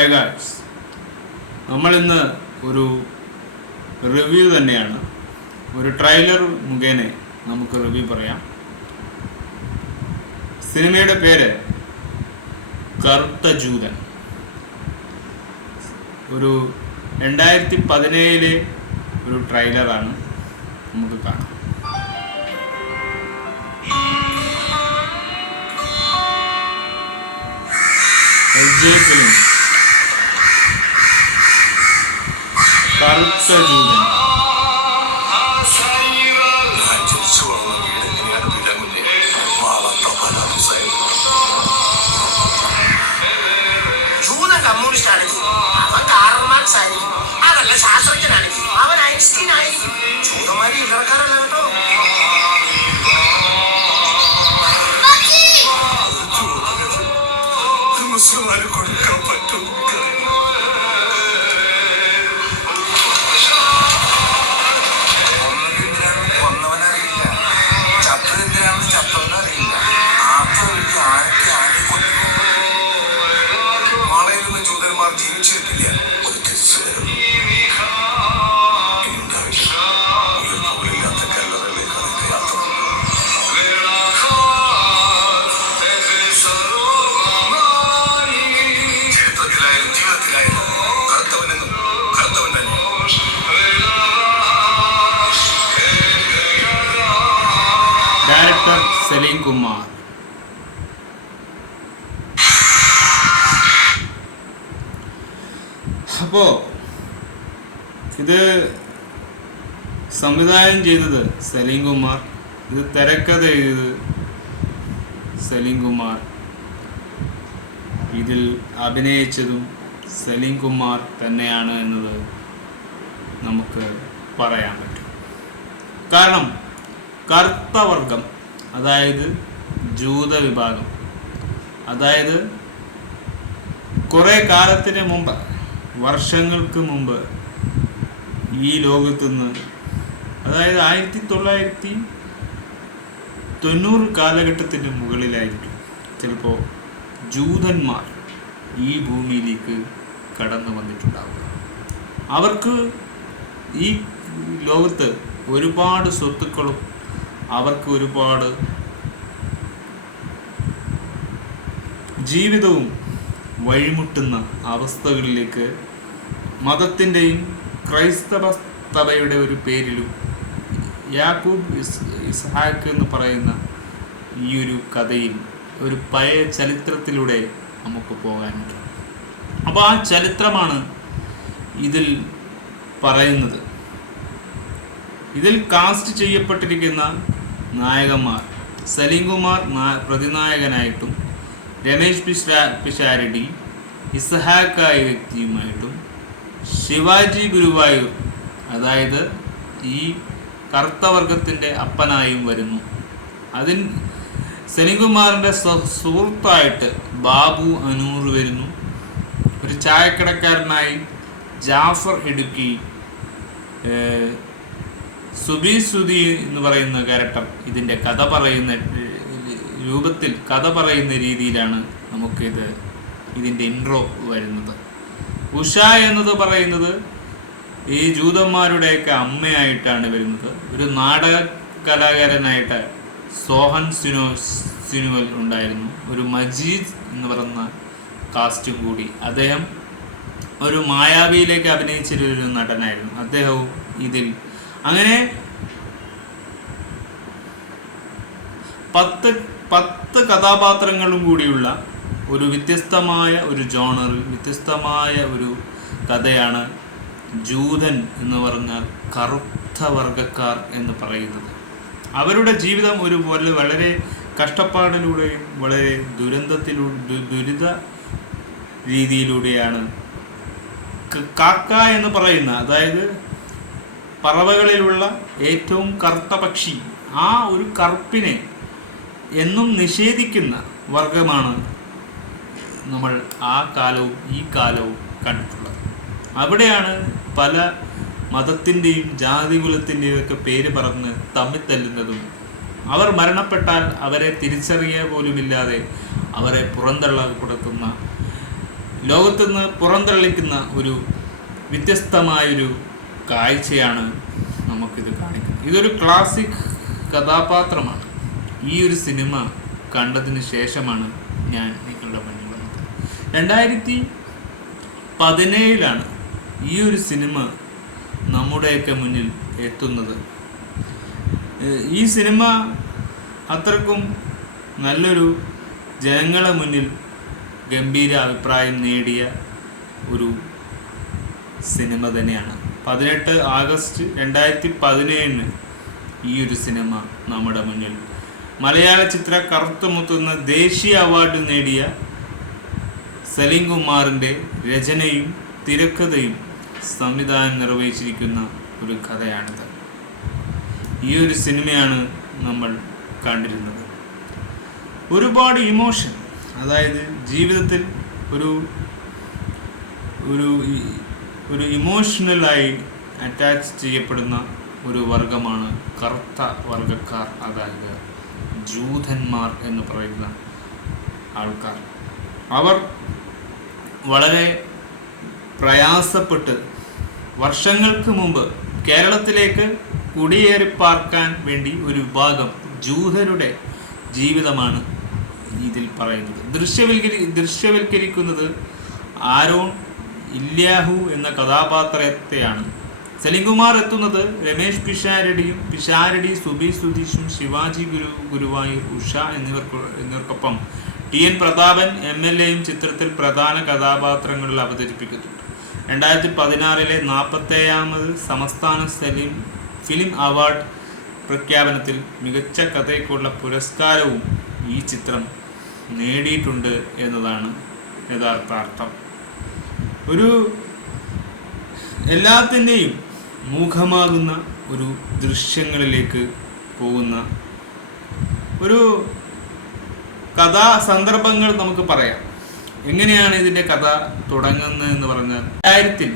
Hi guys, നമ്മളിന്ന് ഒരു review തന്നെയാണ്. ഒരു ട്രെയിലർ മുഖേന നമുക്ക് റിവ്യൂ പറയാം. സിനിമയുടെ പേര് കറുത്ത ജൂതൻ. ഒരു 2017 ഒരു ട്രെയിലറാണ്, നമുക്ക് കാണാം. ഫിലിം കറുത്ത ജൂതൻ. ജൂതൻ കമ്മ്യൂണിസ്റ്റ് ആണെങ്കിൽ അവൻ കാറൽ മാർക്സ് ആയിരിക്കും, അതല്ല ശാസ്ത്രജ്ഞനാണെങ്കിൽ അവൻ ഐൻസ്റ്റീൻ ആയിരിക്കും. ജൂതന്മാരെ ഇടക്കാരല്ല കേട്ടോ. മുസ്ലിംമാര് കൊടുക്കാൻ പറ്റും. കൊന്നവനറിയില്ല, ചത്തതെന്തിനാണെന്ന് ചത്തവനറിയില്ല. മാളയിൽ നിന്ന് ജൂതന്മാർ ജീവിച്ചിരിക്കില്ല. ഒരു തിരിച്ചുവരവില്ലാത്ത കല്ലറയിലേക്കാണ് യാത്ര. ചരിത്രത്തിലായാലും ജീവിതത്തിലായാലും കറുത്തവനെന്നും കറുത്തവൻ തന്നെ. ഡയറക്ടർ സലീം കുമാർ. അപ്പോൾ ഇത് സംവിധാനം ചെയ്തത് സലീം കുമാർ, ഇത് തിരക്കഥ എഴുതിയത് സലീം കുമാർ, ഇതിൽ അഭിനയിച്ചതും സലീം കുമാർ തന്നെയാണ് എന്നത് നമുക്ക് പറയാൻ പറ്റും. കാരണം കറുത്ത വർഗം, അതായത് ജൂത വിഭാഗം, അതായത് കുറേ കാലത്തിന് മുമ്പ്, വർഷങ്ങൾക്ക് മുമ്പ് ഈ ലോകത്തുനിന്ന്, അതായത് 1990 കാലഘട്ടത്തിന് മുകളിലായിരിക്കും ചിലപ്പോൾ ജൂതന്മാർ ഈ ഭൂമിയിലേക്ക് കടന്നു വന്നിട്ടുണ്ടാവുക. അവർക്ക് ഈ ലോകത്ത് ഒരുപാട് സ്വത്തുക്കളും അവർക്ക് ഒരുപാട് ജീവിതവും വഴിമുട്ടുന്ന അവസ്ഥകളിലേക്ക് മതത്തിൻ്റെയും ക്രൈസ്തവയുടെ ഒരു പേരിലും യാക്കൂബ് ഇസ്ഹാക്ക് എന്ന് പറയുന്ന ഈ ഒരു കഥയിൽ ഒരു പഴയ ചരിത്രത്തിലൂടെ നമുക്ക് പോകാനുണ്ട്. അപ്പോൾ ആ ചരിത്രമാണ് ഇതിൽ പറയുന്നത്. ഇതിൽ കാസ്റ്റ് ചെയ്യപ്പെട്ടിരിക്കുന്ന നായകന്മാർ സലീം കുമാർ പ്രതിനായകനായിട്ടും, രമേശ് പിഷാരടി ഇസ്ഹാക്കായ വ്യക്തിയുമായിട്ടും, ശിവാജി ഗുരുവായൂർ അതായത് ഈ കറുത്തവർഗത്തിൻ്റെ അപ്പനായും വരുന്നു. സലീം കുമാറിൻ്റെ സുഹൃത്തായിട്ട് ബാബു അനൂർ വരുന്നു. ഒരു ചായക്കടക്കാരനായി ജാഫർ ഇടുക്കി, സുബി സുധി എന്ന് പറയുന്ന ക്യാരക്ടർ ഇതിൻ്റെ കഥ പറയുന്ന രൂപത്തിൽ, കഥ പറയുന്ന രീതിയിലാണ് നമുക്കിത് ഇതിൻ്റെ ഇൻട്രോ വരുന്നത്. ഉഷ എന്നത് പറയുന്നത് ഈ ജൂതന്മാരുടെയൊക്കെ അമ്മയായിട്ടാണ് വരുന്നത്. ഒരു നാടക കലാകാരനായിട്ട് സോഹൻ സിനുവൽ ഉണ്ടായിരുന്നു. ഒരു മജീദ് എന്ന് പറയുന്ന കാസ്റ്റും കൂടി. അദ്ദേഹം ഒരു മായാവിയിലേക്ക് അഭിനയിച്ചൊരു നടനായിരുന്നു അദ്ദേഹവും ഇതിൽ. അങ്ങനെ 10 കഥാപാത്രങ്ങളും കൂടിയുള്ള ഒരു വ്യത്യസ്തമായ ഒരു ജോണറിൽ വ്യത്യസ്തമായ ഒരു കഥയാണ് ജൂതൻ എന്ന് പറഞ്ഞാൽ കറുത്ത വർഗക്കാർ എന്ന് പറയുന്നത്. അവരുടെ ജീവിതം ഒരു പോലെ വളരെ കഷ്ടപ്പാടിലൂടെയും വളരെ ദുരിത രീതിയിലൂടെയാണ്. കാക്ക എന്ന് പറയുന്ന, അതായത് പറവകളിലുള്ള ഏറ്റവും കറുത്ത പക്ഷി, ആ ഒരു കറുപ്പിനെ എന്നും നിഷേധിക്കുന്ന വർഗമാണ് നമ്മൾ ആ കാലവും ഈ കാലവും കണ്ടിട്ടുള്ളത്. അവിടെയാണ് പല മതത്തിൻ്റെയും ജാതികുലത്തിൻ്റെയും ഒക്കെ പേര് പറഞ്ഞ് തമ്മിൽ തല്ലുന്നതും, അവർ മരണപ്പെട്ടാൽ അവരെ തിരിച്ചറിയുക പോലുമില്ലാതെ അവരെ പുറന്തള്ളപ്പെടുത്തുന്ന ലോകത്തുനിന്ന് പുറന്തള്ളിക്കുന്ന ഒരു വ്യത്യസ്തമായൊരു കാഴ്ചയാണ് നമുക്കിത് കാണിക്കുന്നത്. ഇതൊരു ക്ലാസിക് കഥാപാത്രമാണ്. ഈ ഒരു സിനിമ കണ്ടതിന് ശേഷമാണ് ഞാൻ നിങ്ങളുടെ മുന്നിൽ വന്നത്. 2017 ഈ ഒരു സിനിമ നമ്മുടെയൊക്കെ മുന്നിൽ എത്തുന്നത്. ഈ സിനിമ അത്രക്കും നല്ലൊരു ജനങ്ങളെ മുന്നിൽ ഗംഭീര അഭിപ്രായം നേടിയ ഒരു സിനിമ തന്നെയാണ്. 18 ആഗസ്റ്റ് 2017 ഈ ഒരു സിനിമ നമ്മുടെ മുന്നിൽ മലയാള ചിത്ര കറുത്തുമുത്തുന്ന ദേശീയ അവാർഡ് നേടിയ സലീം കുമാറിൻ്റെ രചനയും തിരക്കഥയും സംവിധാനം നിർവഹിച്ചിരിക്കുന്ന ഒരു കഥയാണിത്. ഈ ഒരു സിനിമയാണ് നമ്മൾ കണ്ടിരുന്നത്. ഒരുപാട് ഇമോഷൻ, അതായത് ജീവിതത്തിൽ ഒരു ഒരു ഇമോഷണലായി അറ്റാച്ച് ചെയ്യപ്പെടുന്ന ഒരു വർഗമാണ് കറുത്ത വർഗക്കാർ, അതായത് ജൂതന്മാർ എന്ന് പറയുന്ന ആൾക്കാർ. അവർ വളരെ പ്രയാസപ്പെട്ട് വർഷങ്ങൾക്ക് മുമ്പ് കേരളത്തിലേക്ക് കുടിയേറിപ്പാർക്കാൻ വേണ്ടി ഒരു വിഭാഗം ജൂതരുടെ ജീവിതമാണ് ഇതിൽ പറയുന്നത്. ദൃശ്യവൽക്കരിക്കുന്നത് ആരോൺ ഇല്യാഹു എന്ന കഥാപാത്രത്തെയാണ്. സലീം കുമാർ എത്തുന്നത് രമേശ് പിഷാരടി, സുബി സുധീഷും, ശിവാജി ഗുരുവായൂർ, ഉഷ എന്നിവർക്കൊപ്പം TN പ്രതാപൻ MLA ചിത്രത്തിൽ പ്രധാന കഥാപാത്രങ്ങളിൽ അവതരിപ്പിക്കുന്നുണ്ട്. 2016 47ാമത് സംസ്ഥാന ഫിലിം അവാർഡ് പ്രഖ്യാപനത്തിൽ മികച്ച കഥയ്ക്കുള്ള പുരസ്കാരവും ഈ ചിത്രം നേടിയിട്ടുണ്ട് എന്നതാണ് യഥാർത്ഥ അർത്ഥം. ഒരു എല്ലാത്തിൻ്റെയും മുഖമാകുന്ന ഒരു ദൃശ്യങ്ങളിലേക്ക് പോകുന്ന ഒരു കഥാ സന്ദർഭങ്ങൾ നമുക്ക് പറയാം. എങ്ങനെയാണ് ഇതിൻ്റെ കഥ തുടങ്ങുന്നത് എന്ന് പറഞ്ഞാൽ 2000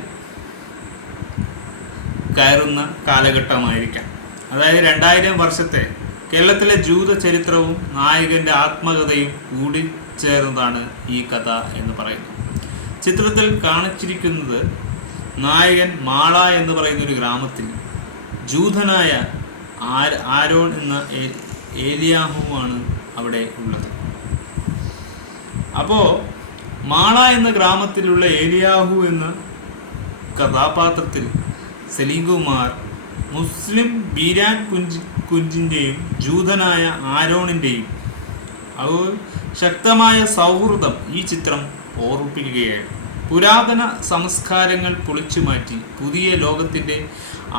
കയറുന്ന കാലഘട്ടമായിരിക്കാം. അതായത് 2000 വർഷത്തെ കേരളത്തിലെ ജൂത ചരിത്രവും നായകൻ്റെ ആത്മകഥയും കൂടിച്ചേർന്നതാണ് ഈ കഥ എന്ന് പറയുന്നത്. ചിത്രത്തിൽ കാണിച്ചിരിക്കുന്നത് നായകൻ മാള എന്ന് പറയുന്ന ഒരു ഗ്രാമത്തിൽ ജൂതനായ ആരോൺ എന്ന ഏലിയാഹുവാണ് അവിടെ ഉള്ളത്. അപ്പോൾ മാള എന്ന ഗ്രാമത്തിലുള്ള ഏലിയാഹു എന്ന കഥാപാത്രത്തിൽ സലീം കുമാർ മുസ്ലിം ബീരാൻ കുഞ്ചിൻ്റെയും ജൂതനായ ആരോണിൻ്റെയും ശക്തമായ സൗഹൃദം ഈ ചിത്രം ഓർമ്മിപ്പിക്കുകയാണ്. പുരാതന സംസ്കാരങ്ങൾ പൊളിച്ചുമാറ്റി പുതിയ ലോകത്തിൻ്റെ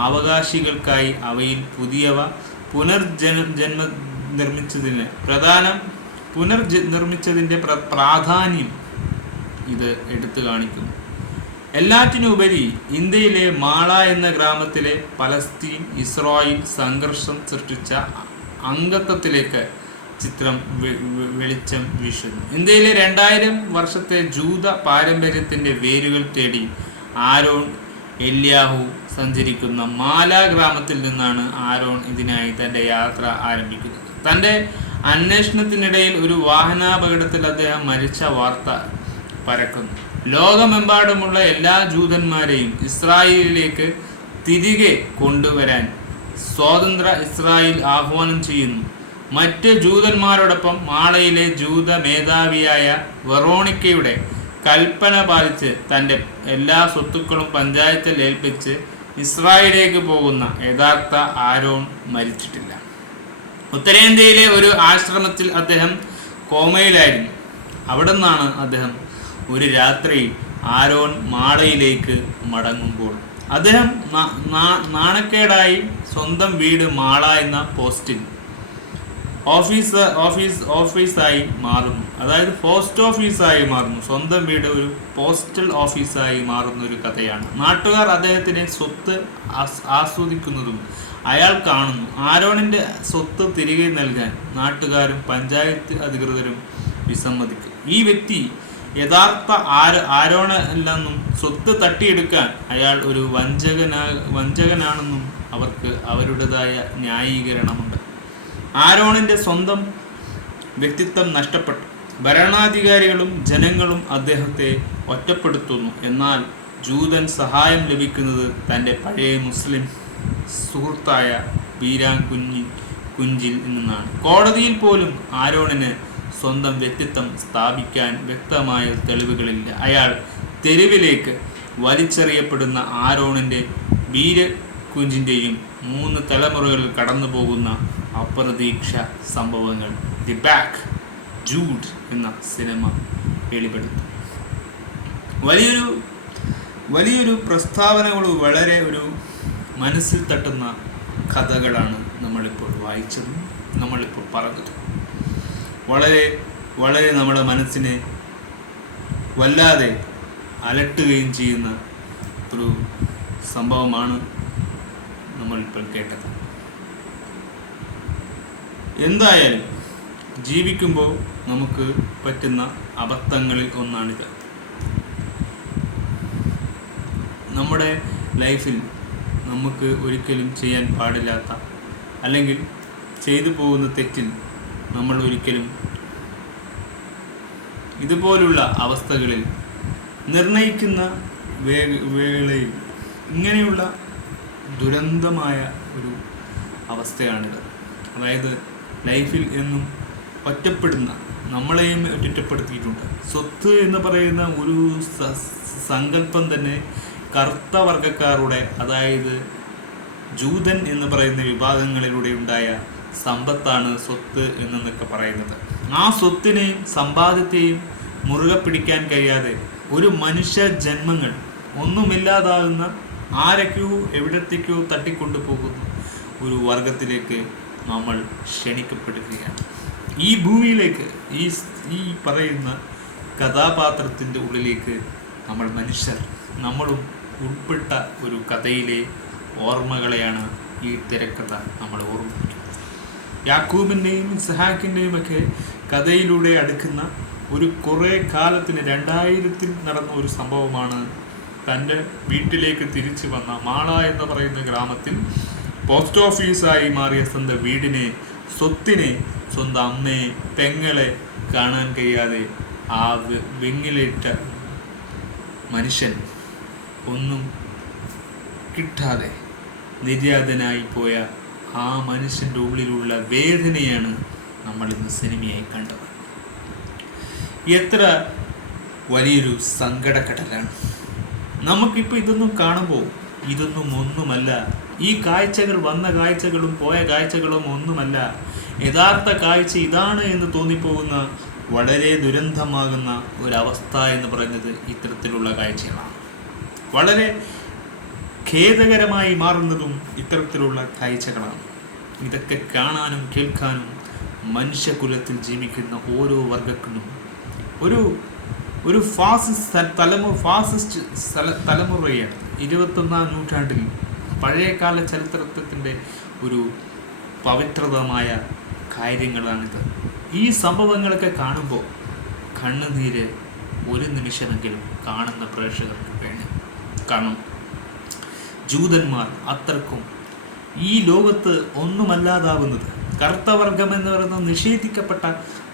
അവകാശികൾക്കായി അവയിൽ പുതിയവ പുനർനിർമ്മിച്ചതിൻ്റെ പ്രാധാന്യം ഇത് എടുത്തു കാണിക്കുന്നു. എല്ലാറ്റിനുപരി ഇന്ത്യയിലെ മാള എന്ന ഗ്രാമത്തിലെ പലസ്തീൻ ഇസ്രായേൽ സംഘർഷം സൃഷ്ടിച്ച അംഗത്വത്തിലേക്ക് ചിത്രം വെളിച്ചം വീശുന്നു. ഇന്ത്യയിലെ 2000 വർഷത്തെ ജൂത പാരമ്പര്യത്തിൻ്റെ വേരുകൾ തേടി ആരോൺ എല്യാഹു സഞ്ചരിക്കുന്ന മാല ഗ്രാമത്തിൽ നിന്നാണ് ആരോൺ ഇതിനായി തൻ്റെ യാത്ര ആരംഭിക്കുന്നത്. തൻ്റെ അന്വേഷണത്തിനിടയിൽ ഒരു വാഹനാപകടത്തിൽ അദ്ദേഹം മരിച്ച വാർത്ത പരക്കുന്നു. ലോകമെമ്പാടുമുള്ള എല്ലാ ജൂതന്മാരെയും ഇസ്രായേലിലേക്ക് തിരികെ കൊണ്ടുവരാൻ സ്വതന്ത്ര ഇസ്രായേൽ ആഹ്വാനം ചെയ്യുന്നു. മറ്റ് ജൂതന്മാരോടൊപ്പം മാളയിലെ ജൂത മേധാവിയായ വെറോണിക്കയുടെ കൽപ്പന പാലിച്ച് തൻ്റെ എല്ലാ സ്വത്തുക്കളും പഞ്ചായത്തിൽ ഏൽപ്പിച്ച് ഇസ്രായേലിലേക്ക് പോകുന്ന യഥാർത്ഥ ആരോൺ മരിച്ചിട്ടില്ല. ഉത്തരേന്ത്യയിലെ ഒരു ആശ്രമത്തിൽ അദ്ദേഹം കോമയിലായിരുന്നു. അവിടെ നിന്നാണ് അദ്ദേഹം ഒരു രാത്രി ആരോൺ മാളയിലേക്ക് മടങ്ങുമ്പോൾ അദ്ദേഹം നാണക്കേടായി സ്വന്തം വീട് മാള എന്ന പോസ്റ്റിൽ ഓഫീസായി മാറുന്നു. അതായത് പോസ്റ്റ് ഓഫീസായി മാറുന്നു. സ്വന്തം വീട് ഒരു പോസ്റ്റൽ ഓഫീസായി മാറുന്ന ഒരു കഥയാണ്. നാട്ടുകാർ അദ്ദേഹത്തിൻ്റെ സ്വത്ത് ആസ്വദിക്കുന്നതും അയാൾ കാണുന്നു. ആരോണിൻ്റെ സ്വത്ത് തിരികെ നൽകാൻ നാട്ടുകാരും പഞ്ചായത്ത് അധികൃതരും വിസമ്മതിക്കും. ഈ വ്യക്തി യഥാർത്ഥ ആരോണല്ലെന്നും സ്വത്ത് തട്ടിയെടുക്കാൻ അയാൾ ഒരു വഞ്ചകനാണെന്നും അവർക്ക് അവരുടേതായ ന്യായീകരണമുണ്ട്. ആരോണിൻ്റെ സ്വന്തം വ്യക്തിത്വം നഷ്ടപ്പെട്ടു. ഭരണാധികാരികളും ജനങ്ങളും അദ്ദേഹത്തെ ഒറ്റപ്പെടുത്തുന്നു. എന്നാൽ ജൂതൻ സഹായം ലഭിക്കുന്നത് തൻ്റെ പഴയ മുസ്ലിം സുഹൃത്തായ ബീരാൻ കുഞ്ചിൽ നിന്നാണ്. കോടതിയിൽ പോലും ആരോണിന് സ്വന്തം വ്യക്തിത്വം സ്ഥാപിക്കാൻ വ്യക്തമായ തെളിവുകളില്ല. അയാൾ തെരുവിലേക്ക് വലിച്ചെറിയപ്പെടുന്ന ആരോണിൻ്റെ ബീരക്കുഞ്ചിൻ്റെയും 3 തലമുറകൾ കടന്നു പോകുന്ന അപ്രതീക്ഷ സംഭവങ്ങൾ ദി ബാക്ക് ജൂഡ് എന്ന സിനിമ വെളിപ്പെടുത്തും. വലിയൊരു പ്രസ്താവനകൾ, വളരെ ഒരു മനസ്സിൽ തട്ടുന്ന കഥകളാണ് നമ്മളിപ്പോൾ വായിച്ചതും നമ്മളിപ്പോൾ പറഞ്ഞതും. വളരെ നമ്മുടെ മനസ്സിനെ വല്ലാതെ അലട്ടുകയും ചെയ്യുന്ന ഒരു സംഭവമാണ് നമ്മളിപ്പോൾ കേട്ടത്. എന്തായാലും ജീവിക്കുമ്പോൾ നമുക്ക് പറ്റുന്ന അബദ്ധങ്ങളിൽ ഒന്നാണിത്. നമ്മുടെ ലൈഫിൽ നമുക്ക് ഒരിക്കലും ചെയ്യാൻ പാടില്ലാത്ത, അല്ലെങ്കിൽ ചെയ്തു പോകുന്ന തെറ്റിൽ നമ്മൾ ഒരിക്കലും ഇതുപോലുള്ള അവസ്ഥകളിൽ നിർണയിക്കുന്ന വേളയിൽ ഇങ്ങനെയുള്ള ദുരന്തമായ ഒരു അവസ്ഥയാണിത്. അതായത് ലൈഫിൽ എന്നും ഒറ്റപ്പെടുന്ന, നമ്മളെയും ഒറ്റപ്പെടുത്തിയിട്ടുണ്ട്. സ്വത്ത് എന്ന് പറയുന്ന ഒരു സങ്കല്പം തന്നെ കറുത്ത വർഗക്കാരുടെ, അതായത് ജൂതൻ എന്ന് പറയുന്ന വിഭാഗങ്ങളിലൂടെ ഉണ്ടായ സമ്പത്താണ് സ്വത്ത് എന്നൊക്കെ പറയുന്നത്. ആ സ്വത്തിനെയും സമ്പാദ്യത്തെയും മുറുകെ പിടിക്കാൻ കഴിയാതെ ഒരു മനുഷ്യ ജന്മങ്ങൾ ഒന്നുമില്ലാതാകുന്ന, ആരൊക്കെയോ എവിടത്തേക്കോ തട്ടിക്കൊണ്ടു പോകുന്ന ഒരു വർഗത്തിലേക്ക് നമ്മൾ ക്ഷണിക്കപ്പെടുകയാണ്. ഈ ഭൂമിയിലേക്ക്, ഈ പറയുന്ന കഥാപാത്രത്തിൻ്റെ ഉള്ളിലേക്ക് നമ്മൾ മനുഷ്യർ, നമ്മളും ഉൾപ്പെട്ട ഒരു കഥയിലെ ഓർമ്മകളെയാണ് ഈ തിരക്കഥ നമ്മൾ ഓർമ്മിപ്പിക്കുന്നത്. യാക്കൂബിൻ്റെയും ഇസ്ഹാക്കിൻ്റെയും ഒക്കെ കഥയിലൂടെ അടുക്കുന്ന ഒരു കുറേ കാലത്തിന് 2000-ൽ നടന്ന ഒരു സംഭവമാണ്. തൻ്റെ വീട്ടിലേക്ക് തിരിച്ചു വന്ന മാള എന്ന് പറയുന്ന ഗ്രാമത്തിൽ പോസ്റ്റ് ഓഫീസായി മാറിയ സ്വന്തം വീടിനെ, സ്വത്തിനെ, സ്വന്തം അമ്മയെ, പെങ്ങളെ കാണാൻ കഴിയാതെ ആ വെങ്ങിലേറ്റ മനുഷ്യൻ ഒന്നും കിട്ടാതെ നിര്യാതനായി പോയ ആ മനുഷ്യൻ്റെ ഉള്ളിലുള്ള വേദനയാണ് നമ്മൾ ഇന്ന് സിനിമയായി കണ്ടത്. എത്ര വലിയൊരു സങ്കടക്കടലാണ്. നമുക്കിപ്പോൾ ഇതൊന്നും കാണുമ്പോൾ ഇതൊന്നും ഒന്നുമല്ല. ഈ കാഴ്ചകൾ, വന്ന കാഴ്ചകളും പോയ കാഴ്ചകളും ഒന്നുമല്ല. യഥാർത്ഥ കാഴ്ച ഇതാണ് എന്ന് തോന്നിപ്പോകുന്ന, വളരെ ദുരന്തമാകുന്ന ഒരവസ്ഥ എന്ന് പറയുന്നത് ഇത്തരത്തിലുള്ള കാഴ്ചകളാണ്. വളരെ ഖേദകരമായി മാറുന്നതും ഇത്തരത്തിലുള്ള കാഴ്ചകളാണ്. ഇതൊക്കെ കാണാനും കേൾക്കാനും മനുഷ്യകുലത്തിൽ ജീവിക്കുന്ന ഓരോ വർഗത്തിനും ഒരു ഫാസിസ്റ്റ് തലമുറയാണ് 21-ാം നൂറ്റാണ്ടിൽ പഴയകാല ചരിത്രത്തിൻ്റെ ഒരു പവിത്രതമായ കാര്യങ്ങളാണിത്. ഈ സംഭവങ്ങളൊക്കെ കാണുമ്പോൾ കണ്ണുനീര് ഒരു നിമിഷമെങ്കിലും കാണുന്ന പ്രേക്ഷകർക്ക് വേണം. കാരണം ജൂതന്മാർ അത്രക്കും ഈ ലോകത്ത് ഒന്നുമല്ലാതാവുന്നത്, കറുത്തവർഗം എന്ന് പറയുന്ന നിഷേധിക്കപ്പെട്ട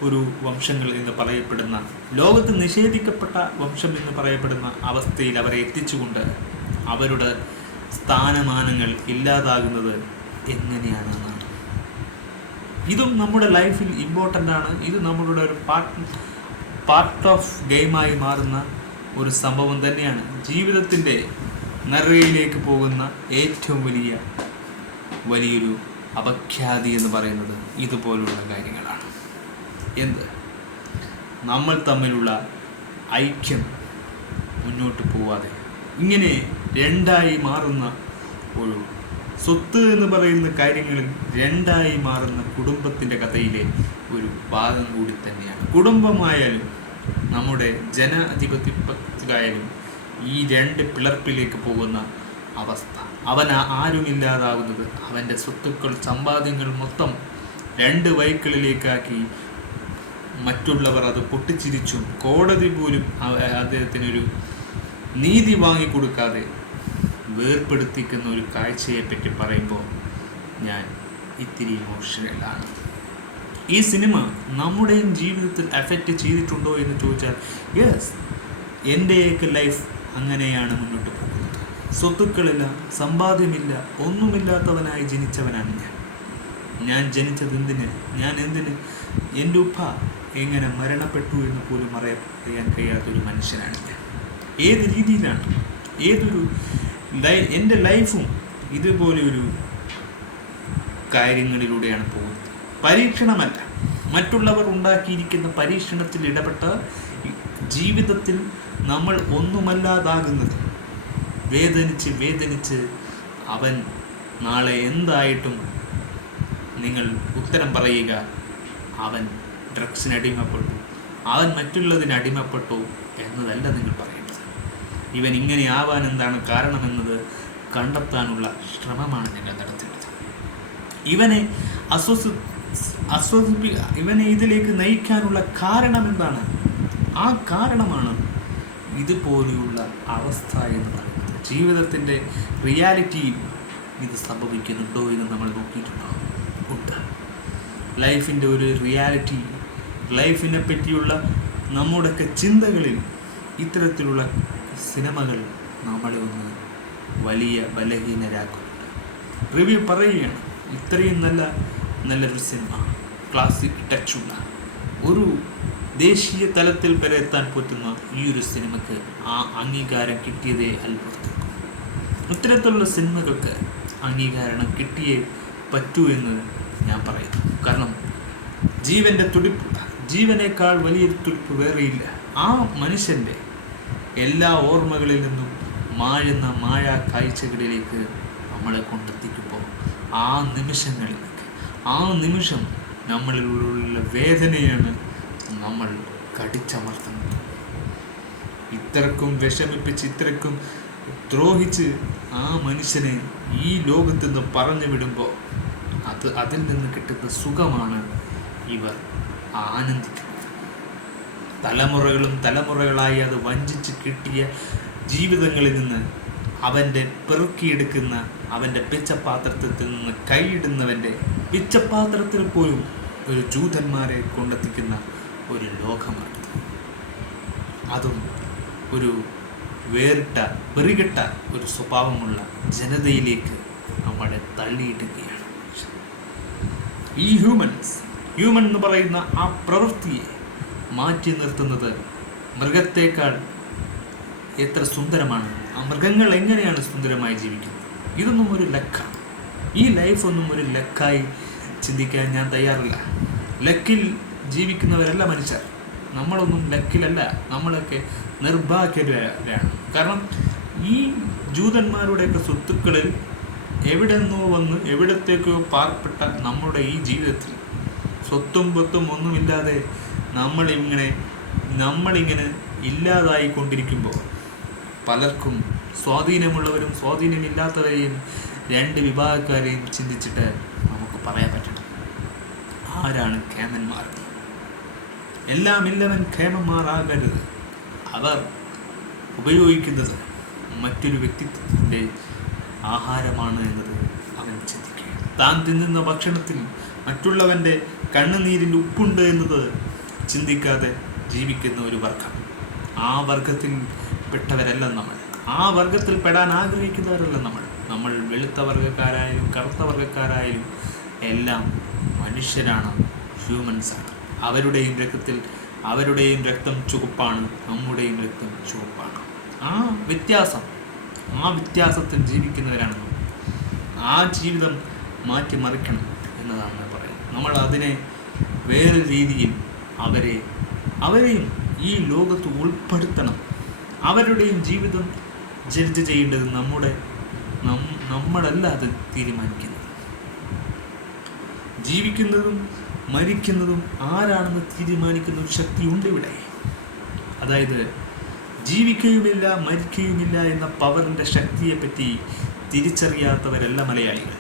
ഒരു വംശങ്ങൾ എന്ന് പറയപ്പെടുന്ന, ലോകത്ത് നിഷേധിക്കപ്പെട്ട വംശം എന്ന് പറയപ്പെടുന്ന അവസ്ഥയിൽ അവരെ എത്തിച്ചുകൊണ്ട് അവരുടെ സ്ഥാനമാനങ്ങൾ ഇല്ലാതാകുന്നത് എങ്ങനെയാണെന്നാണ്. ഇതും നമ്മുടെ ലൈഫിൽ ഇമ്പോർട്ടൻ്റ് ആണ്. ഇത് നമ്മളുടെ ഒരു പാർട്ട് ഓഫ് ഗെയിമായി മാറുന്ന ഒരു സംഭവം തന്നെയാണ്. ജീവിതത്തിൻ്റെ നിറയിലേക്ക് പോകുന്ന ഏറ്റവും വലിയൊരു അപഖ്യാതി എന്ന് പറയുന്നത് ഇതുപോലുള്ള കാര്യങ്ങളാണ്. നമ്മൾ തമ്മിലുള്ള ഐക്യം മുന്നോട്ട് പോവാതെ ഇങ്ങനെ രണ്ടായി മാറുന്ന ഒരു സ്വത്ത് എന്ന് പറയുന്ന കാര്യങ്ങളിൽ രണ്ടായി മാറുന്ന കുടുംബത്തിൻ്റെ കഥയിലെ ഒരു ഭാഗം കൂടി തന്നെയാണ്. കുടുംബമായാലും നമ്മുടെ ജനാധിപത്യത്തിലായാലും ഈ രണ്ട് പിളർപ്പിലേക്ക് പോകുന്ന അവസ്ഥ, ആരുമില്ലാതാകുന്നത്, അവൻ്റെ സ്വത്തുക്കൾ, സമ്പാദ്യങ്ങൾ മൊത്തം രണ്ട് വൈക്കളിലേക്കാക്കി മറ്റുള്ളവർ അത് പൊട്ടിച്ചിരിച്ചും കോടതി പോലും അദ്ദേഹത്തിനൊരു നീതി വാങ്ങിക്കൊടുക്കാതെ വേർപ്പെടുത്തിക്കുന്ന ഒരു കാഴ്ചയെപ്പറ്റി പറയുമ്പോൾ ഞാൻ ഇത്തിരി ഇമോഷണലാണ്. ഈ സിനിമ നമ്മുടെയും ജീവിതത്തിൽ എഫക്റ്റ് ചെയ്തിട്ടുണ്ടോ എന്ന് ചോദിച്ചാൽ യെസ്. എൻ്റെയൊക്കെ ലൈഫ് അങ്ങനെയാണ് മുന്നോട്ട് പോകുന്നത്. സ്വത്തുക്കളില്ല, സമ്പാദ്യമില്ല, ഒന്നുമില്ലാത്തവനായി ജനിച്ചവനാണ് ഞാൻ ജനിച്ചത് എന്തിന്, ഞാൻ എന്തിന്, എൻ്റെ ഉപ്പ എങ്ങനെ മരണപ്പെട്ടു എന്ന് പോലും അറിയാൻ കഴിയാത്തൊരു മനുഷ്യനാണ് ഞാൻ. ഏത് രീതിയിലാണ്, എൻ്റെ ലൈഫും ഇതുപോലെ ഒരു കാര്യങ്ങളിലൂടെയാണ് പോകുന്നത്. പരീക്ഷണമല്ല, മറ്റുള്ളവർ ഉണ്ടാക്കിയിരിക്കുന്ന പരീക്ഷണത്തിൽ ഇടപെട്ട ജീവിതത്തിൽ നമ്മൾ ഒന്നുമല്ലാതാകുന്നത്. വേദനിച്ച് അവൻ നാളെ എന്തായിട്ടും നിങ്ങൾ ഉത്തരം പറയുക, അവൻ ഡ്രഗ്സിന് അടിമപ്പെട്ടു, അവൻ മറ്റുള്ളതിന് അടിമപ്പെട്ടു എന്നതല്ല നിങ്ങൾ പറയേണ്ടത്. ഇവൻ ഇങ്ങനെ ആവാൻ എന്താണ് കാരണമെന്നത് കണ്ടെത്താനുള്ള ശ്രമമാണ് നിങ്ങൾ നടത്തേണ്ടത്. ഇവനെ ഇവനെ ഇതിലേക്ക് നയിക്കാനുള്ള കാരണം എന്താണ്? ആ കാരണമാണ് ഇതുപോലെയുള്ള അവസ്ഥ എന്ന് പറയുന്നത്. ജീവിതത്തിൻ്റെ റിയാലിറ്റിയിൽ ഇത് സംഭവിക്കുന്നുണ്ടോ എന്ന് നമ്മൾ നോക്കിയിട്ടുണ്ടോ? ഉണ്ട്. ലൈഫിൻ്റെ ഒരു റിയാലിറ്റി, ലൈഫിനെ പറ്റിയുള്ള നമ്മുടെയൊക്കെ ചിന്തകളിൽ ഇത്തരത്തിലുള്ള സിനിമകൾ നമ്മളെ ഒന്ന് വലിയ ബലഹീനരാക്കുന്നുണ്ട്. റിവ്യൂ പറയുകയാണ്, ഇത്രയും നല്ലൊരു സിനിമ, ക്ലാസിക് ടച്ചുള്ള ഒരു ദേശീയ തലത്തിൽ വരെ എത്താൻ പറ്റുന്ന ഈ ഒരു സിനിമയ്ക്ക് ആ അംഗീകാരം കിട്ടിയതേ അത്ഭുതം. ഇത്തരത്തിലുള്ള സിനിമകൾക്ക് അംഗീകാരം കിട്ടിയേ പറ്റൂ എന്ന് ഞാൻ പറയുന്നു. കാരണം ജീവൻ്റെ തുടിപ്പ്, ജീവനേക്കാൾ വലിയൊരു തുടിപ്പ് വേറെയില്ല. ആ മനുഷ്യൻ്റെ എല്ലാ ഓർമ്മകളിൽ നിന്നും മായാ കാഴ്ചകളിലേക്ക് നമ്മളെ കൊണ്ടെത്തിക്കുമ്പോൾ ആ നിമിഷം നമ്മളിലുള്ള വേദനയാണ് നമ്മൾ കടിച്ചമർത്തുന്നത്. ഇത്രക്കും വിഷമിപ്പിച്ച്, ഇത്രക്കും ദ്രോഹിച്ച് ആ മനുഷ്യനെ ഈ ലോകത്ത് നിന്ന് പറഞ്ഞു വിടുമ്പോൾ അതിൽ നിന്ന് കിട്ടുന്ന സുഖമാണ് ഇവർ ആനന്ദിക്കുന്നത്. തലമുറകളായി അത് വഞ്ചിച്ച് കിട്ടിയ ജീവിതങ്ങളിൽ നിന്ന് അവൻ്റെ പെറുക്കിയെടുക്കുന്ന, അവൻ്റെ പിച്ചപാത്രത്തിൽ നിന്ന് കൈയിടുന്നവൻ്റെ പിച്ചപാത്രത്തിൽ പോലും ഒരു ജൂതന്മാരെ കൊണ്ടെത്തിക്കുന്ന ഒരു ലോകമാണിത്. അതും ഒരു വെറികെട്ട ഒരു സ്വഭാവമുള്ള ജനതയിലേക്ക് നമ്മളെ തള്ളിയിടുകയാണ്. ഈ ഹ്യൂമൻ എന്ന് പറയുന്ന ആ പ്രവൃത്തിയെ മാറ്റി നിർത്തുന്നത് മൃഗത്തേക്കാൾ എത്ര സുന്ദരമാണ്. ആ മൃഗങ്ങൾ എങ്ങനെയാണ് സുന്ദരമായി ജീവിക്കുന്നത്? ഇതൊന്നും ഒരു ലക്കാണ്. ഈ ലൈഫൊന്നും ഒരു ലക്കായി ചിന്തിക്കാൻ ഞാൻ തയ്യാറില്ല. ലക്കിൽ ജീവിക്കുന്നവരല്ല മനുഷ്യർ. നമ്മളൊന്നും ലക്കിലല്ല, നമ്മളൊക്കെ നിർഭാഗ്യരാണ്. കാരണം ഈ ജൂതന്മാരുടെയൊക്കെ സ്വത്തുക്കളിൽ എവിടെ നിന്നോ വന്ന് എവിടത്തേക്കോ പാർപ്പെട്ട നമ്മുടെ ഈ ജീവിതത്തിൽ സ്വത്തും പൊത്തും ഒന്നുമില്ലാതെ നമ്മളിങ്ങനെ ഇല്ലാതായിക്കൊണ്ടിരിക്കുമ്പോൾ പലർക്കും സ്വാധീനമുള്ളവരും സ്വാധീനമില്ലാത്തവരെയും രണ്ട് വിഭാഗക്കാരെയും ചിന്തിച്ചിട്ട് നമുക്ക് പറയാൻ പറ്റണം, ആരാണ് കേമന്മാർ? എല്ലാവൻ കേമന്മാരാകരുത്. അവർ ഉപയോഗിക്കുന്നത് മറ്റൊരു വ്യക്തിത്വത്തിൻ്റെ ആഹാരമാണ് എന്നത് അവൻ ചിന്തിക്കുക. താൻ തിന്നുന്ന ഭക്ഷണത്തിൽ മറ്റുള്ളവൻ്റെ കണ്ണുനീരിൽ ഉപ്പുണ്ട് എന്നത് ചിന്തിക്കാതെ ജീവിക്കുന്ന ഒരു വർഗം. ആ വർഗത്തിൽ പെട്ടവരല്ല നമ്മൾ. ആ വർഗത്തിൽ പെടാൻ ആഗ്രഹിക്കുന്നവരല്ല നമ്മൾ വെളുത്ത വർഗ്ഗക്കാരായാലും കറുത്ത വർഗ്ഗക്കാരായാലും എല്ലാം മനുഷ്യരാണ്, ഹ്യൂമൻസാണ്. അവരുടെയും രക്തം ചുവപ്പാണ്, നമ്മുടെയും രക്തം ചുവപ്പാണ്. ആ വ്യത്യാസത്തിൽ ജീവിക്കുന്നവരാണ് നമ്മൾ. ആ ജീവിതം മാറ്റിമറിക്കണം എന്നതാണ് ഞാൻ പറയുന്നത്. നമ്മൾ അതിനെ വേറെ രീതിയിൽ അവരെയും ഈ ലോകത്ത് ഉൾപ്പെടുത്തണം. അവരുടെയും ജീവിതം ജഡ്ജ് ചെയ്യേണ്ടത് നമ്മളല്ല അത് തീരുമാനിക്കുന്നത്. ജീവിക്കുന്നതും മരിക്കുന്നതും ആരാണെന്ന് തീരുമാനിക്കുന്ന ഒരു ശക്തിയുണ്ട് ഇവിടെ. അതായത് ജീവിക്കുകയുമില്ല മരിക്കുകയുമില്ല എന്ന പവറിൻ്റെ ശക്തിയെപ്പറ്റി തിരിച്ചറിയാത്തവരല്ല മലയാളികൾ.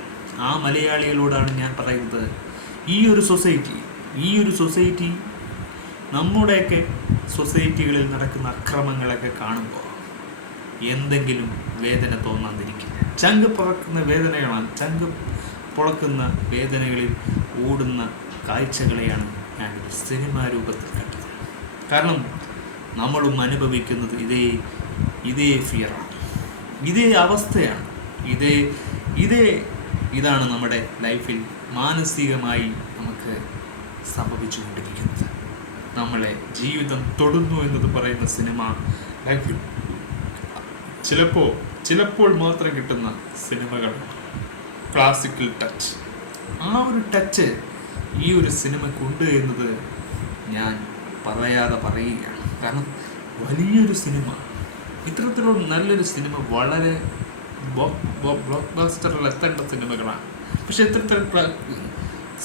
ആ മലയാളികളോടാണ് ഞാൻ പറയുന്നത്, ഈ ഒരു സൊസൈറ്റി നമ്മുടെയൊക്കെ സൊസൈറ്റികളിൽ നടക്കുന്ന അക്രമങ്ങളൊക്കെ കാണുമ്പോൾ എന്തെങ്കിലും വേദന തോന്നാതിരിക്കില്ല. ചങ്ക് പുളക്കുന്ന വേദനകളിൽ ഓടുന്ന കാഴ്ചകളെയാണ് ഞാൻ സിനിമാ രൂപത്തിൽ കണ്ടത്. കാരണം നമ്മളും അനുഭവിക്കുന്നത് ഇതേ ഫിയറാണ്, ഇതേ അവസ്ഥയാണ്, ഇതാണ് നമ്മുടെ ലൈഫിൽ മാനസികമായി നമുക്ക് സംഭവിച്ചുകൊണ്ടിരിക്കുന്നത്. നമ്മളെ ജീവിതം തൊടുന്നു എന്നത് പറയുന്ന സിനിമ ലൈഫിൽ ചിലപ്പോൾ മാത്രം കിട്ടുന്ന സിനിമകൾ, ക്ലാസിക്കൽ ടച്ച്. ആ ഒരു ടച്ച് ഈ ഒരു സിനിമക്കുണ്ട് എന്നത് ഞാൻ പറയാതെ പറയുകയാണ്. കാരണം വലിയൊരു സിനിമ, ഇത്തരത്തിലുള്ള നല്ലൊരു സിനിമ വളരെ ബ്ലോക്ക് ബസ്റ്ററിൽ എത്തേണ്ട സിനിമകളാണ്. പക്ഷെ ഇത്തരത്തിലുള്ള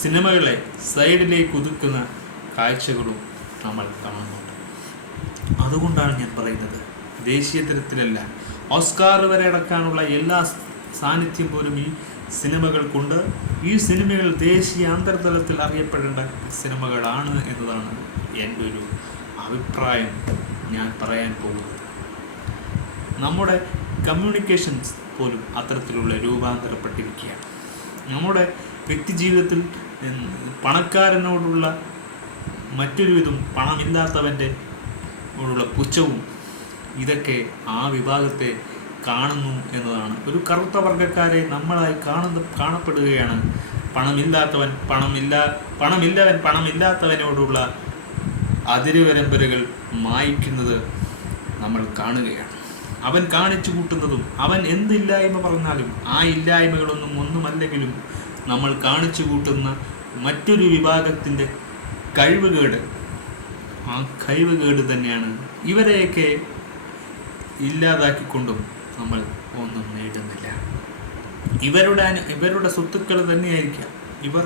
സിനിമകളെ സൈഡിലേക്ക് ഒതുക്കുന്ന കാഴ്ചകളും നമ്മൾ കാണുന്നുണ്ട്. അതുകൊണ്ടാണ് ഞാൻ പറയുന്നത്, ദേശീയ തലത്തിലല്ല, ഓസ്കാർ വരെ അടക്കാനുള്ള എല്ലാ സാന്നിധ്യം പോലും ഈ സിനിമകൾക്കുണ്ട്. ഈ സിനിമകൾ ദേശീയ അന്തർതലത്തിൽ അറിയപ്പെടേണ്ട സിനിമകളാണ് എന്നതാണ് എൻ്റെ ഒരു അഭിപ്രായം ഞാൻ പറയാൻ പോകുന്നത്. നമ്മുടെ കമ്മ്യൂണിക്കേഷൻസ് പോലും അത്തരത്തിലുള്ള രൂപാന്തരപ്പെട്ടിരിക്കുകയാണ്. നമ്മുടെ വ്യക്തി ജീവിതത്തിൽ പണക്കാരനോടുള്ള മറ്റൊരു വിധം പണമില്ലാത്തവൻ്റെ ഓടുള്ള പുച്ഛവും ഇതൊക്കെ ആ വിഭാഗത്തെ കാണുന്നു എന്നതാണ്. ഒരു കറുത്ത വർഗ്ഗക്കാരെ നമ്മളായി കാണപ്പെടുകയാണ്. പണമില്ലാത്തവനോടുള്ള അതിരുവരമ്പലുകൾ മായ്ക്കുന്നത് നമ്മൾ കാണുകയാണ്. അവൻ കാണിച്ചു കൂട്ടുന്നതും, അവൻ എന്തില്ലായ്മ പറഞ്ഞാലും ആ ഒന്നുമല്ലെങ്കിലും നമ്മൾ കാണിച്ചു കൂട്ടുന്ന മറ്റൊരു വിഭാഗത്തിൻ്റെ കഴിവുകേട്, ആ കഴിവുകേട് തന്നെയാണ് ഇവരെയൊക്കെ ഇല്ലാതാക്കിക്കൊണ്ടും നമ്മൾ ഒന്നും നേടുന്നില്ല. ഇവരുടെ സ്വത്തുക്കൾ തന്നെയായിരിക്കാം ഇവർ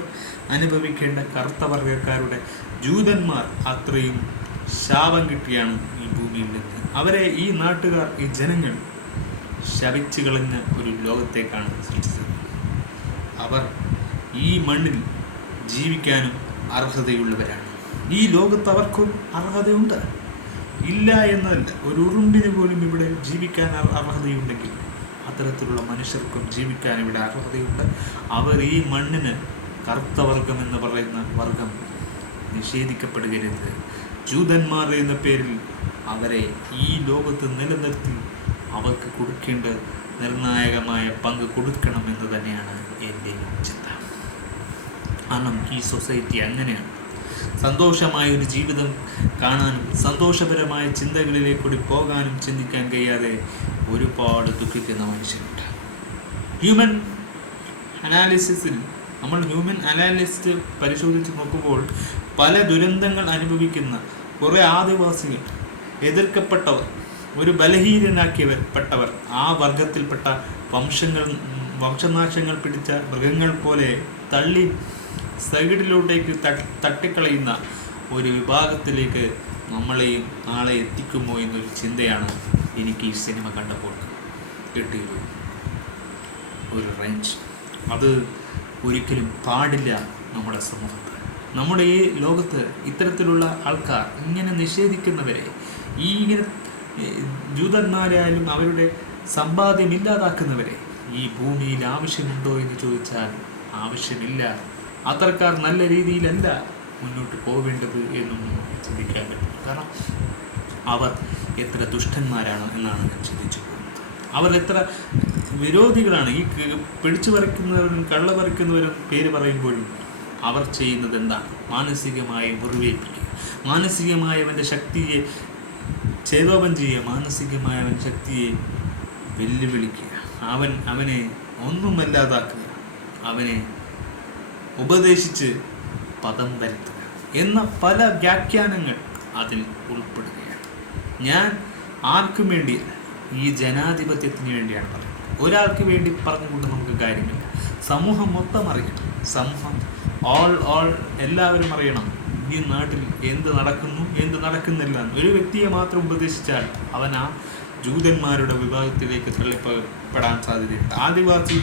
അനുഭവിക്കേണ്ട കറുത്ത വർഗ്ഗക്കാരുടെ ജൂതന്മാർ അത്രയും ശാപം കിട്ടിയാണ് ഈ ഭൂമിയിൽ നിന്ന് അവരെ ഈ നാട്ടുകാർ, ഈ ജനങ്ങൾ ശപിച്ചു കളഞ്ഞ ഒരു ലോകത്തേക്കാണ് സൃഷ്ടിച്ചത്. അവർ ഈ മണ്ണിൽ ജീവിക്കാനും അർഹതയുള്ളവരാണ്. ഈ ലോകത്ത് അവർക്കും അർഹതയുണ്ട്, ഇല്ല എന്നല്ല. ഒരു ഉറുമ്പിന് പോലും ഇവിടെ ജീവിക്കാൻ അർഹതയുണ്ടെങ്കിൽ അത്തരത്തിലുള്ള മനുഷ്യർക്കും ജീവിക്കാൻ ഇവിടെ അർഹതയുണ്ട്. അവർ ഈ മണ്ണിന് കറുത്ത വർഗം എന്ന് പറയുന്ന വർഗം നിഷേധിക്കപ്പെടുകരുത്. ജൂതന്മാർ എന്ന പേരിൽ അവരെ ഈ ലോകത്ത് നിലനിർത്തി അവർക്ക് കൊടുക്കേണ്ട നിർണായകമായ പങ്ക് കൊടുക്കണമെന്ന് തന്നെയാണ് എൻ്റെ ചിന്ത. കാരണം ഈ സൊസൈറ്റി അങ്ങനെയാണ്. സന്തോഷമായ ഒരു ജീവിതം കാണാനും സന്തോഷപരമായ ചിന്തകളിലേക്കൂടി പോകാനും ചിന്തിക്കാൻ കഴിയാതെ ഒരുപാട് ദുഃഖിക്കുന്ന മനുഷ്യരുണ്ട്. ഹ്യൂമൻ അനാലിസ്റ്റ് പരിശോധിച്ച് നോക്കുമ്പോൾ പല ദുരന്തങ്ങൾ അനുഭവിക്കുന്ന കുറേ ആദിവാസികൾ, എതിർക്കപ്പെട്ടവർ, ഒരു ബലഹീനനാക്കിയപ്പെട്ടവർ, ആ വർഗത്തിൽപ്പെട്ട വംശനാശങ്ങൾ പിടിച്ച മൃഗങ്ങൾ പോലെ തള്ളി സൈഡിലോട്ടേക്ക് തട്ടിക്കളയുന്ന ഒരു വിഭാഗത്തിലേക്ക് നമ്മളെയും നാളെ എത്തിക്കുമോ എന്നൊരു ചിന്തയാണ് എനിക്ക് ഈ സിനിമ കണ്ടപ്പോൾ കിട്ടിയൊരു റേഞ്ച്. അത് ഒരിക്കലും പാടില്ല നമ്മുടെ സമൂഹത്തിൽ. നമ്മുടെ ഈ ലോകത്ത് ഇത്തരത്തിലുള്ള ആൾക്കാർ, ഇങ്ങനെ നിഷേധിക്കുന്നവരെ, ഇങ്ങനെ ജൂതന്മാരായാലും അവരുടെ സമ്പാദ്യം ഇല്ലാതാക്കുന്നവരെ ഈ ഭൂമിയിൽ ആവശ്യമുണ്ടോ എന്ന് ചോദിച്ചാൽ ആവശ്യമില്ല. അത്തരക്കാർ നല്ല രീതിയിലല്ല മുന്നോട്ട് പോവേണ്ടത് എന്നും ചിന്തിക്കാൻ പറ്റും. കാരണം അവർ എത്ര ദുഷ്ടന്മാരാണ് എന്നാണ് ഞാൻ ചിന്തിച്ചു പോകുന്നത്. അവർ എത്ര വിരോധികളാണ്. ഈ പിടിച്ചു പറിക്കുന്നവരും കള്ള പറിക്കുന്നവരും പേര് പറയുമ്പോഴും അവർ ചെയ്യുന്നത് എന്താണ്? മാനസികമായി മുറിവേൽപ്പിക്കുക, മാനസികമായ അവൻ്റെ ശക്തിയെ ഛേദോപം ചെയ്യുക, മാനസികമായ അവൻ്റെ ശക്തിയെ വെല്ലുവിളിക്കുക, അവനെ ഒന്നുമല്ലാതാക്കുക, അവനെ ഉപദേശിച്ച് പദം വരുത്തുക എന്ന പല വ്യാഖ്യാനങ്ങൾ അതിൽ ഉൾപ്പെടുകയാണ്. ഞാൻ ആർക്കും വേണ്ടിയല്ല, ഈ ജനാധിപത്യത്തിന് വേണ്ടിയാണ് പറയുന്നത്. ഒരാൾക്ക് വേണ്ടി പറഞ്ഞുകൊണ്ട് നമുക്ക് കാര്യമില്ല. സമൂഹം മൊത്തം അറിയണം. സമൂഹം എല്ലാവരും അറിയണം ഈ നാട്ടിൽ എന്ത് നടക്കുന്നു, എന്ത് നടക്കുന്നില്ല. ഒരു വ്യക്തിയെ മാത്രം ഉപദേശിച്ചാൽ അവൻ ആ ജൂതന്മാരുടെ വിഭാഗത്തിലേക്ക് തള്ളിപ്പെടാൻ സാധ്യതയുണ്ട്. ആദിവാസി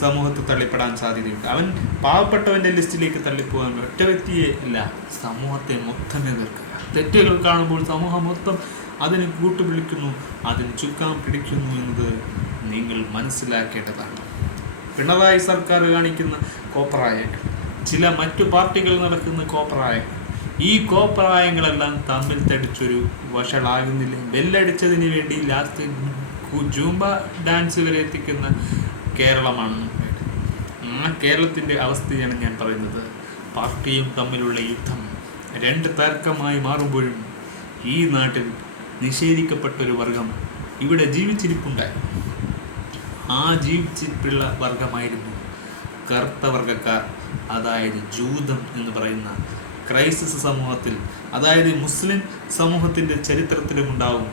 സമൂഹത്തിൽ തള്ളിപ്പെടാൻ സാധ്യതയുണ്ട്. അവൻ പാവപ്പെട്ടവൻ്റെ ലിസ്റ്റിലേക്ക് തള്ളിപ്പോകാൻ ഒറ്റ വ്യക്തിയെ അല്ല, സമൂഹത്തെ മൊത്തം എതിർക്കുക. തെറ്റുകൾ കാണുമ്പോൾ സമൂഹം മൊത്തം അതിന് കൂട്ടുപിടിക്കുന്നു, അതിന് ചുക്കാൻ പിടിക്കുന്നു എന്നത് നിങ്ങൾ മനസ്സിലാക്കേണ്ടതാണ്. പിണറായി സർക്കാർ കാണിക്കുന്ന കോപ്രായങ്ങൾ, ചില മറ്റു പാർട്ടികൾ നടക്കുന്ന കോപ്രായം. ഈ കോപ്രായങ്ങളെല്ലാം തമ്മിൽ തടിച്ചൊരു വഷളാകുന്നില്ല. ബെല്ലടിച്ചതിന് വേണ്ടി ലാസ്റ്റ് ജൂംബ ഡാൻസ് വരെ എത്തിക്കുന്ന കേരളമാണ്. ആ കേരളത്തിൻ്റെ അവസ്ഥയാണ് ഞാൻ പറയുന്നത്. പാർട്ടിയും തമ്മിലുള്ള യുദ്ധം രണ്ട് തർക്കമായി മാറുമ്പോഴും ഈ നാട്ടിൽ നിഷേധിക്കപ്പെട്ടൊരു വർഗം ഇവിടെ ജീവിച്ചിരിപ്പുണ്ടായി. ആ ജീവിച്ചിരിപ്പുള്ള വർഗമായിരുന്നു കറുത്ത വർഗക്കാർ, അതായത് ജൂതം എന്ന് പറയുന്ന ക്രൈസ്തവ സമൂഹത്തിൽ, അതായത് മുസ്ലിം സമൂഹത്തിൻ്റെ ചരിത്രത്തിലും ഉണ്ടാവും,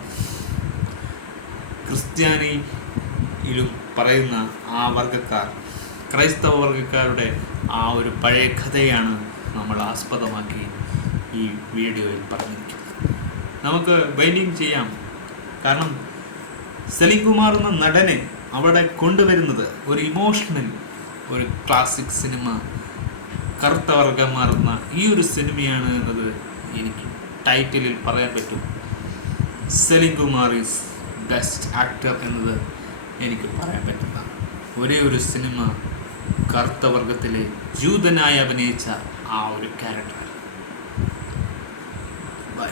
ക്രിസ്ത്യാനിയിലും പറയുന്ന ആ വർഗക്കാർ, ക്രൈസ്തവ വർഗക്കാരുടെ ആ ഒരു പഴയ കഥയാണ് നമ്മൾ ആസ്പദമാക്കി ഈ വീഡിയോയിൽ പറഞ്ഞിരിക്കുന്നത്. നമുക്ക് വൈൻഡിങ് ചെയ്യാം. കാരണം സലീം കുമാർ എന്ന നടനെ അവിടെ കൊണ്ടുവരുന്നത് ഒരു ഇമോഷണൽ, ഒരു ക്ലാസിക് സിനിമ, കറുത്ത വർഗന്മാർ എന്ന ഈ ഒരു സിനിമയാണ് എന്നത് എനിക്ക് ടൈറ്റിലിൽ പറയാൻ പറ്റും. Salim Kumar is best actor എന്നത് എനിക്ക് പറയാൻ പറ്റുന്ന ഒരേ ഒരു സിനിമ കറുത്ത വർഗത്തിലെ ജൂതനായി അഭിനയിച്ച ആ ഒരു ക്യാരക്ടർ. ബൈ.